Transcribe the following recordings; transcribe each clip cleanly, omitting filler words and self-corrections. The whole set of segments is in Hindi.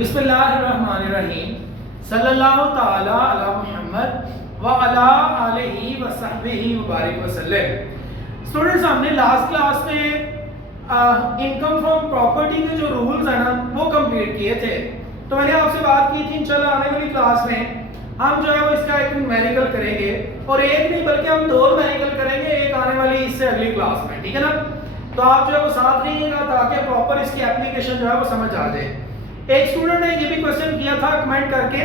बिस्मिल्लाहिर्रहमानिर्रहीम सल्लल्लाहु ताला अला मुहम्मद व अला आलिहि व सहबिहि व बारिक वसल्लम। स्टूडेंट्स, हमने लास्ट क्लास में इनकम फ्रॉम प्रॉपर्टी के जो रूल्स हैं ना वो कंप्लीट किए थे। तो मैंने आपसे बात की थी इंशाल्लाह आने वाली क्लास में हम जो है वो इसका एक न्यूमेरिकल करेंगे और एक नहीं बल्कि हम दो न्यूमेरिकल करेंगे, एक आने वाली इससे अगली क्लास में, ठीक है ना। तो आप जो है वो साथ रहिएगा ताकि प्रॉपर इसकी एप्लीकेशन जो है वो समझ आ जाए। एक स्टूडेंट ने ये भी क्वेश्चन किया था कमेंट करके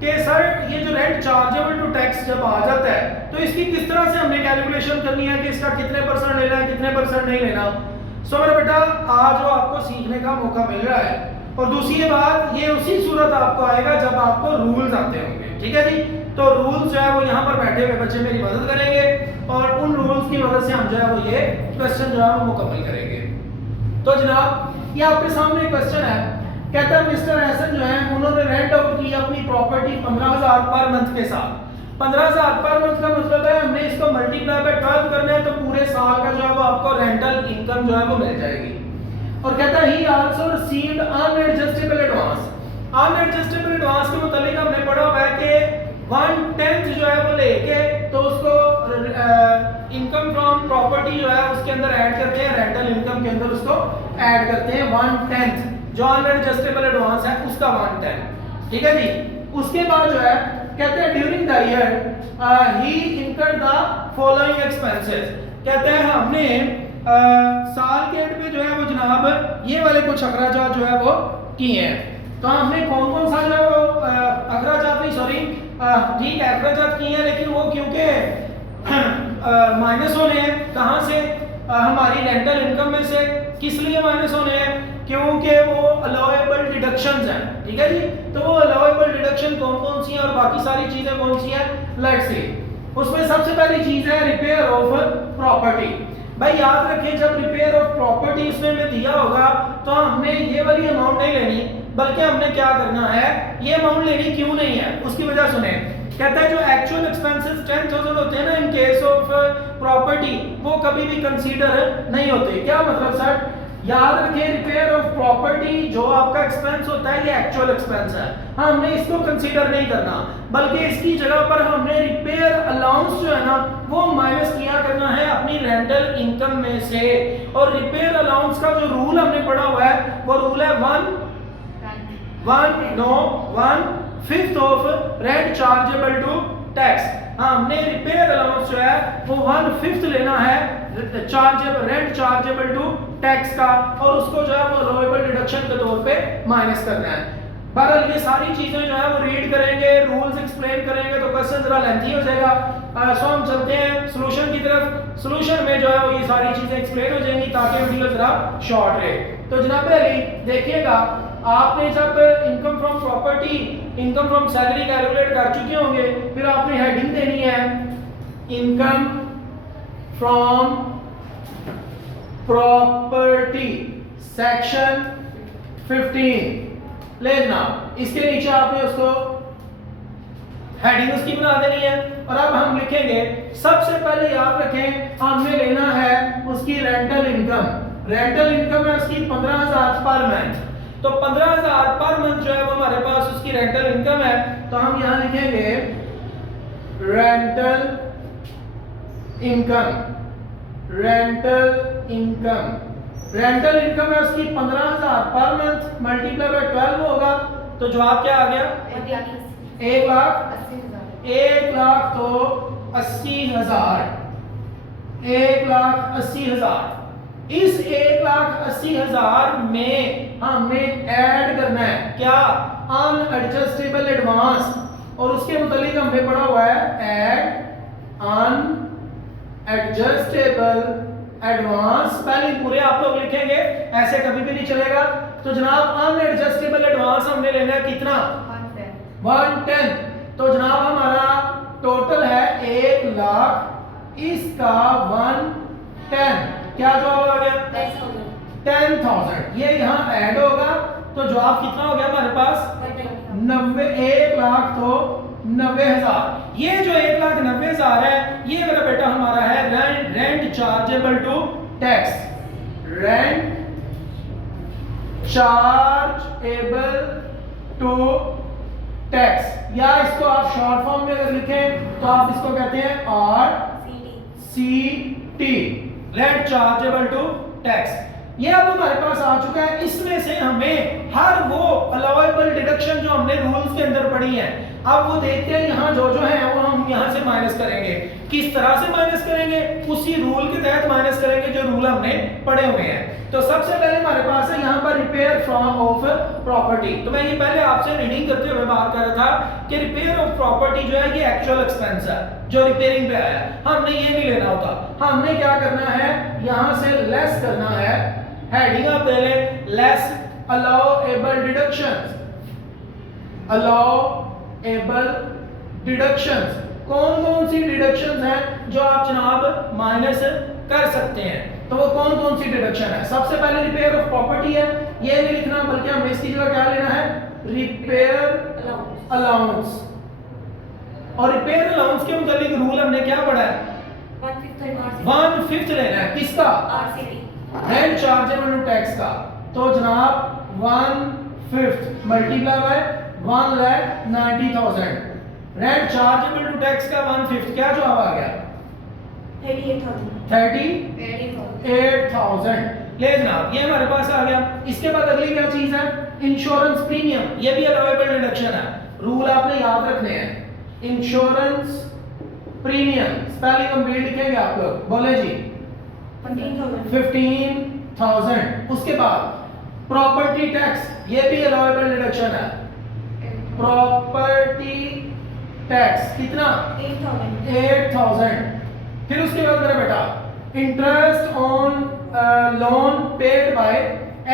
कि सर ये जो रेंट चार्जेबल टू टैक्स जब आ जाता है तो इसकी किस तरह से हमने कैलकुलेशन करनी है कि इसका कितने परसेंट लेना है कितने परसेंट नहीं लेना। सो मेरा बेटा आज जो आपको सीखने का मौका मिल रहा है और दूसरी बात ये उसी सूरत आपको आएगा जब आपको रूल्स आते होंगे, ठीक है जी। तो रूल्स जो है वो यहाँ पर बैठे हुए बच्चे मेरी मदद करेंगे और उन रूल्स की मदद से हम जो है वो ये क्वेश्चन जो है वो मुकम्मल करेंगे। तो जनाब ये आपके सामने क्वेश्चन है, कहता है मिस्टर एहसन जो है उन्होंने रेंट आउट की अपनी प्रॉपर्टी 15,000 पर मंथ के साथ। 15,000 पर मंथ का मतलब है हमने इसको मल्टीप्लाई बाय 12 करना है तो पूरे साल का जो है वो आपको रेंटल इनकम जो है वो मिल जाएगी। और कहता है he also received unadjustable advance. Unadjustable advance के मुताबिक हमने पढ़ा हुआ है कि 1/10 जो है वो लेके तो उसको इनकम फ्रॉम प्रॉपर्टी जो है उसके अंदर ऐड करते हैं, रेंटल इनकम के अंदर उसको ऐड करते हैं 1/10 जो अनएडजस्टेबल एडवांस है उसका 1/10, ठीक है जी। उसके बाद जो है कहते हैं during the year he incurred the following expenses. कहते हैं हमने साल के एंड पे जो है वो जनाब ये वाले कुछ अखराजात जो है वो किए हैं। तो हमने कौन कौन सा जो है वो अखराजात नहीं सॉरी ठीक है अखराजात किए हैं, लेकिन वो क्योंकि माइनस होने हैं कहाँ से, हमारी रेंटल इनकम में से। किस लिए माइनस होने हैं? क्योंकि वो अलाउएबल डिडक्शंस हैं, ठीक है जी। तो वो अलाउएबल डिडक्शन कौन कौन सी हैं और बाकी सारी चीजें कौन सी हैं, लेट्स सी। उसमें सबसे पहली चीज है रिपेयर ऑफ प्रॉपर्टी। भाई याद रखें जब रिपेयर ऑफ प्रॉपर्टी उसमें हमें दिया होगा तो हमने ये वाली अमाउंट नहीं लेनी बल्कि हमने क्या करना है ये अमाउंट लेनी क्यों नहीं है उसकी वजह सुने। कहता है जो एक्चुअल एक्सपेंसेस 10,000 होते हैं ना इन केस ऑफ प्रॉपर्टी वो कभी भी कंसीडर नहीं होते। क्या मतलब सर? याद रखें रिपेयर ऑफ प्रॉपर्टी जो आपका एक्सपेंस होता है ये एक्चुअल एक्सपेंस है, हमने इसको कंसीडर नहीं करना बल्कि इसकी जगह पर हमने रिपेयर अलाउंस जो है ना वो माइनस किया करना है अपनी रेंटल इनकम में से। और रिपेयर अलाउंस का जो रूल हमने पढ़ा हुआ है वो रूल है 1/5 of rent chargeable to tax. हमने रिपेयर अलाउंस जो है वो 1/5 लेना है रेंट चार्जेबल टू टैक्स का और उसको जो है वो अलाउएबल डिडक्शन के तौर पे माइनस करना है। बहरहाल ये सारी चीजें जो है वो रीड करेंगे, रूल्स एक्सप्लेन करेंगे तो क्वेश्चन जरा लेंथी हो जाएगा। सो हम चलते हैं सॉल्यूशन की तरफ। सॉल्यूशन में जो है वो ये सारी चीजें एक्सप्लेन हो जाएंगी ताकि वीडियो जरा शॉर्ट रहे। तो जनाब अली देखिएगा आपने जब income from property income from salary calculate कर चुके होंगे फिर आपने हेडिंग देनी है इनकम फ्रॉम प्रॉपर्टी सेक्शन 15 लेना। इसके नीचे आपने उसको हेडिंग उसकी बना देनी है और अब हम लिखेंगे सबसे पहले याद रखें हमने लेना है उसकी रेंटल इनकम। रेंटल इनकम है उसकी 15,000 पर मंथ। तो 15,000 पर मंथ जो है वो हमारे पास उसकी रेंटल इनकम है तो हम यहां लिखेंगे rental income. Rental income rental income है उसकी 15,000 पर मंथ मल्टीप्लाई बाय 12 होगा तो जवाब क्या आ गया 1,80,000 तो 80,000 1,80,000। इस 1,80,000 में हमने ऐड करना है क्या अनएडजस्टेबल एडवांस और उसके मुताबिक हमने पढ़ा हुआ है ऐड अनएडजस्टेबल एडवांस। पहले पूरे आप लोग लिखेंगे ऐसे कभी भी नहीं चलेगा। तो जनाब अनएडजस्टेबल एडवांस हमने लेना है कितना 1/10। तो जनाब हमारा टोटल है 1,00,000 इसका 1/10 क्या जवाब आ गया 10,000। ये यहाँ ऐड होगा तो जवाब कितना हो गया हमारे पास 1,00,000 तो 90,000। ये जो 1,90,000 है ये मेरा बेटा हमारा है rent chargeable to tax. Rent chargeable to tax, या इसको आप शॉर्ट फॉर्म में अगर लिखें तो आप इसको कहते हैं RCT, rent chargeable to tax. ये अब हमारे पास आ चुका है। इसमें से हमें हर वो अलाउएबल डिडक्शन जो हमने रूल्स के अंदर पढ़ी है, अब वो देखते हैं यहाँ जो जो है वो हम यहाँ से माइनस करेंगे। किस तरह से माइनस करेंगे? उसी रूल के तहत माइनस करेंगे जो रूल हमने पढ़े हुए हैं। तो सबसे पहले हमारे पास है यहाँ पर रिपेयर फ्रॉम ऑफ प्रॉपर्टी। तो मैं ये पहले आपसे रीडिंग करते हुए बात कर रहा था कि रिपेयर ऑफ प्रॉपर्टी जो है ये एक्चुअल एक्सपेंस है जो रिपेयरिंग पे आया, हमने ये नहीं लेना होता। हमने क्या करना है, यहाँ से लेस करना है, हेडिंग आप दे लें less allowable deductions, allowable deductions. कौन कौन सी डिडक्शंस हैं जो आप जनाब माइनस कर सकते हैं? तो वो कौन कौन सी डिडक्शन है? सबसे पहले रिपेयर ऑफ प्रॉपर्टी है, ये नहीं लिखना बल्कि हमें इसकी जगह क्या लेना है, रिपेयर अलाउंस। और रिपेयर अलाउंस के मुताबिक रूल हमने क्या पढ़ा है, 1/5 लेना है। किसका? रेंट चार्जेबल टू टैक्स का। तो जनाब 1/5 multiply by 1,90,000, rent chargeable to tax का 1/5, क्या जवाब आ गया? 38,000। ले जनाब, ये हमारे पास आ गया। इसके बाद अगली क्या चीज है, इंश्योरेंस प्रीमियम, ये भी अलाउएबल डिडक्शन है। रूल आपने याद रखने हैं। इंश्योरेंस प्रीमियम स्पेलिंग हम भी लिखेंगे, आप लोग बोले जी 15,000। उसके बाद प्रॉपर्टी टैक्स, ये भी अलाउएबल डिडक्शन है। प्रॉपर्टी टैक्स कितना? 8,000। फिर उसके बाद मेरा बेटा interest on loan paid by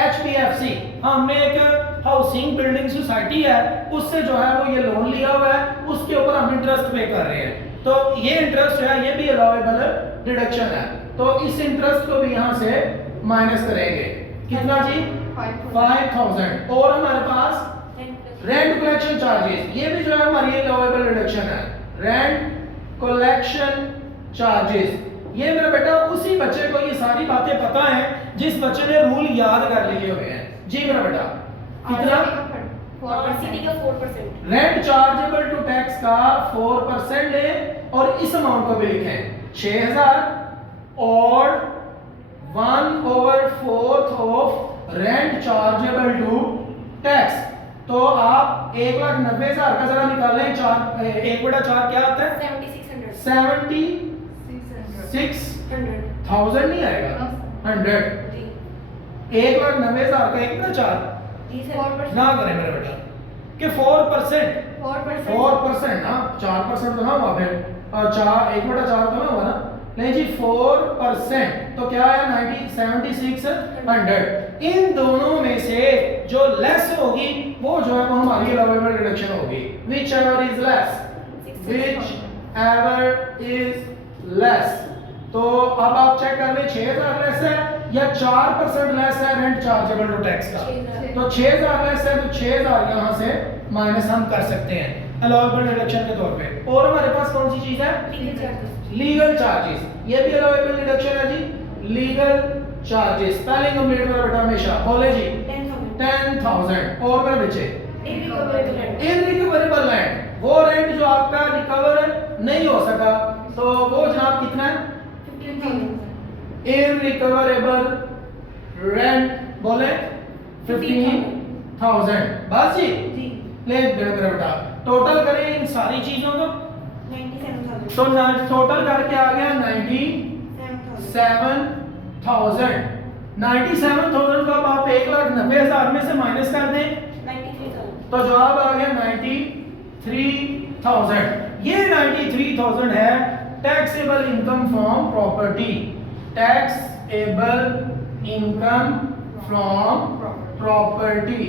HPFC, हमने एक हाउसिंग बिल्डिंग सोसाइटी है उससे जो है वो ये लोन लिया हुआ है, उसके ऊपर हम इंटरेस्ट पे कर रहे हैं। तो ये इंटरेस्ट जो है ये भी अलाउएबल डिडक्शन है। तो इस इंटरेस्ट को भी यहाँ से माइनस करेंगे। कितना जी? 5,000। और हमारे पास रेंट कलेक्शन चार्जेस, ये भी जो है हमारी अलाउएबल डिडक्शन है। रेंट कलेक्शन चार्जेस, ये मेरा बेटा उसी बच्चे को ये सारी बातें पता हैं जिस बच्चे ने रूल याद कर लिए हुए हैं। जी मेरा बेटा कितना? RCT का 4%, रेंट चार्जेबल टू टैक्स का 4% ले, और इस अमाउंट को भी लिखें 6,000 और 1/4 of rent chargeable to tax. तो आप 1,90,000 का जरा निकालें, 1/4 क्या आता है? 7600 76,000 नहीं आएगा, 100। 1,90,000 का 1/4 ना करें मेरा बेटा कि 4%, 4% ना 4% तो ना हुआ, फिर 1/4 तो ना हुआ ना, नहीं जी 4%। तो क्या है 76,100। इन दोनों में से जो लेस होगी वो जो है वो हमारी अलाउएबल डिडक्शन होगी। Which ever is less, which ever is less. तो अब आप चेक कर लें 6,000 लेस है या 4% लेस है रेंट चार्जेबल टू टैक्स का। तो 6,000 लेस है तो 6,000 यहाँ से माइनस हम कर सकते हैं अलाउएबल डिडक्शन के तौर पे। और हमारे पास कौन सी चीज है? लीगल चार्जेस, ये भी अलाउएबल डिडक्शन है जी। लीगल चार्जेस स्पेलिंग कंप्लीट करो बेटा हमेशा, बोले जी 10,000। और मेरे बच्चे इनरिकवरेबल लैंड, वो रेंट जो आपका रिकवर नहीं हो सका, तो वो जनाब कितना है? 15,000। इनरिकवरेबल रेंट बोले 15,000। बस जी ले मेरा बेटा टोटल करें इन सारी चीजों को, 97,000। तो टोटल करके आ गया 97,000। 97,000 को अब आप 1,90,000 में से माइनस कर दें 93,000। तो जवाब आ गया 93,000। ये 93,000 है taxable income from property. Taxable income from property.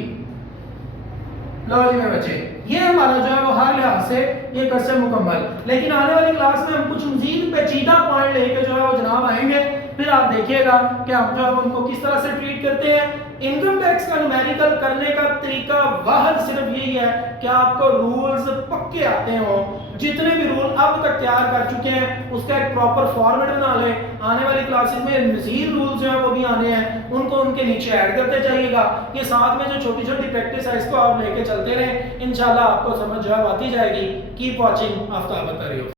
लो जी मेरे बच्चे, ये हमारा जो है वो हर लिहाज से ये क्वेश्चन मुकम्मल। लेकिन आने वाली क्लास में हम कुछ मजीद पेचीदा पॉइंट लेके जो है वो जनाब आएंगे, फिर आप देखिएगा कि हम जो है उनको किस तरह से ट्रीट करते हैं। इनकम टैक्स का न्यूमेरिकल करने का तरीका वाहद सिर्फ यही है कि आपको रूल्स पक्के आते हो। जितने भी रूल अब तक तैयार कर चुके हैं उसका एक प्रॉपर फॉर्मेट बना लें। आने वाली क्लासेस में मजीद रूल्स जो है वो भी आने हैं, उनको उनके नीचे ऐड करते जाइएगा। ये साथ में जो छोटी छोटी प्रैक्टिस है इसको आप लेके चलते रहें, इंशाल्लाह आपको समझ जो है आती जाएगी। कीप वॉचिंग आफ्ताब करियो।